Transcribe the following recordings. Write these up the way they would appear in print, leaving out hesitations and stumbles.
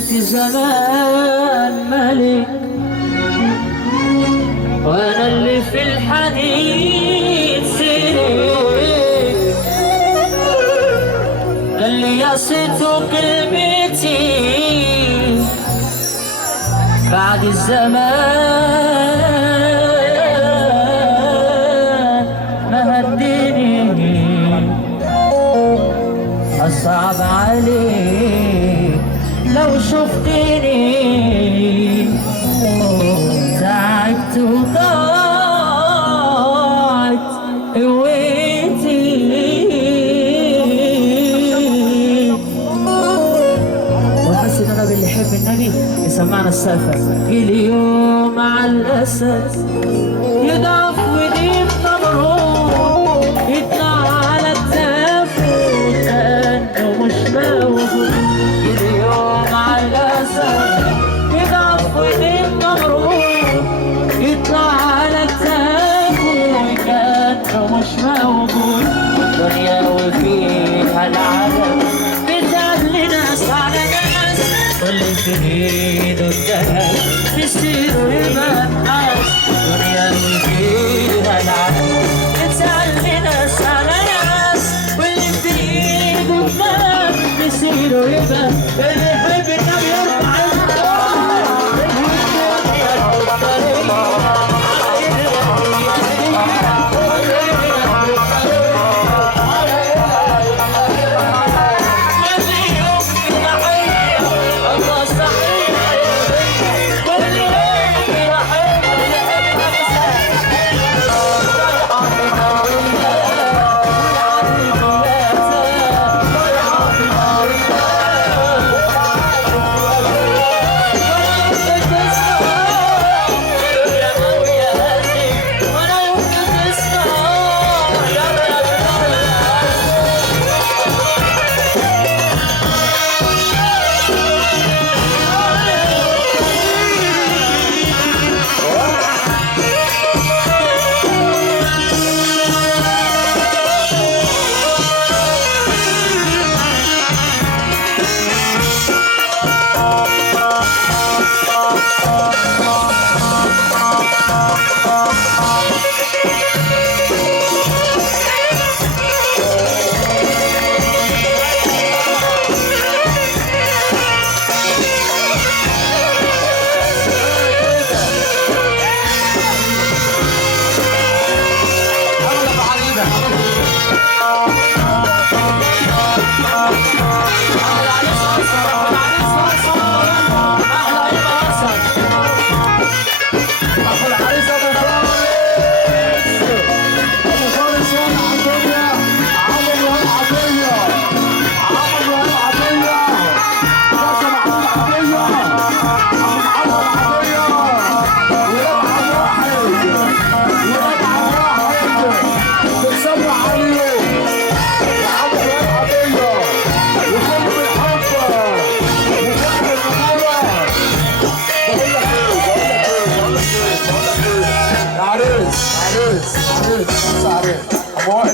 كنت زمان ملك وانا اللي في الحديد سيرك، اللي يا صيته كلمتي بعد الزمان ما هديني. أصعب عليك لو شفتني تعبت وضاعت قوتي، وحس ان انا باللي يحب النبي يسمعنا السفر. اليوم على الاساس يضعف وديم مبروك، يطلع على التافه كانه مش موجود. اليوم على الاساس يضعف وديم مبروك، يطلع على التافه كانه مش موجود. دنيا وفيها العالم بتعلي ناس على ناس، واللي في ايده الذهب بيصيروا يبقاش. دنيا وفيها العالم بتعلي ناس على ناس، واللي في ايده الذهب بيصيروا يبقى. اللي يحب النبي يرفع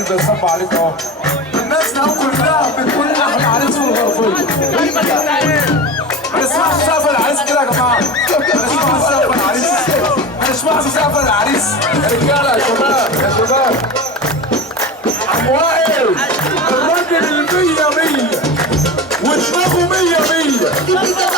بيصب عليك اهو. الناس لو كلها بتقول احلى عريس في الغرفيه. ما نسمعش سقف العريس كده يا جماعه. ما نسمعش سقف العريس. ما نسمعش سقف العريس. يا رجاله يا شباب يا شباب. عم وائل الراجل ال100 100 ودماغه 100 100.